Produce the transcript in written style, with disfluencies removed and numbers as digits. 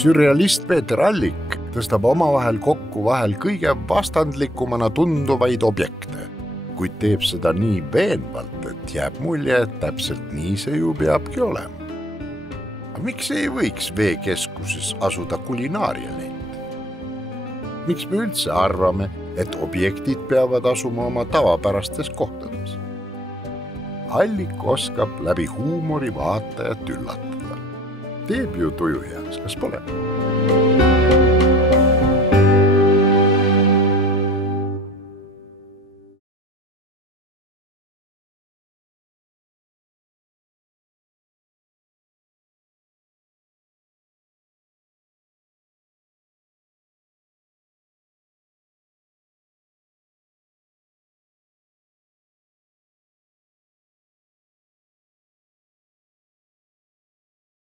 Sürrealist Peeter Allik tõstab omavahel kokku vahel kõige vastandlikumana tunduvaid objekte, kuid teeb seda nii veenvalt, et jääb mulje, et täpselt nii see ju peabki olema. Aga miks ei võiks veekeskuses asuda kulinaarialent? Miks me üldse arvame, et objektid peavad asuma oma tavapärastes kohtades? Allik oskab läbi huumori vaatajat üllatada. Teeb ju tuju heaks, kas pole?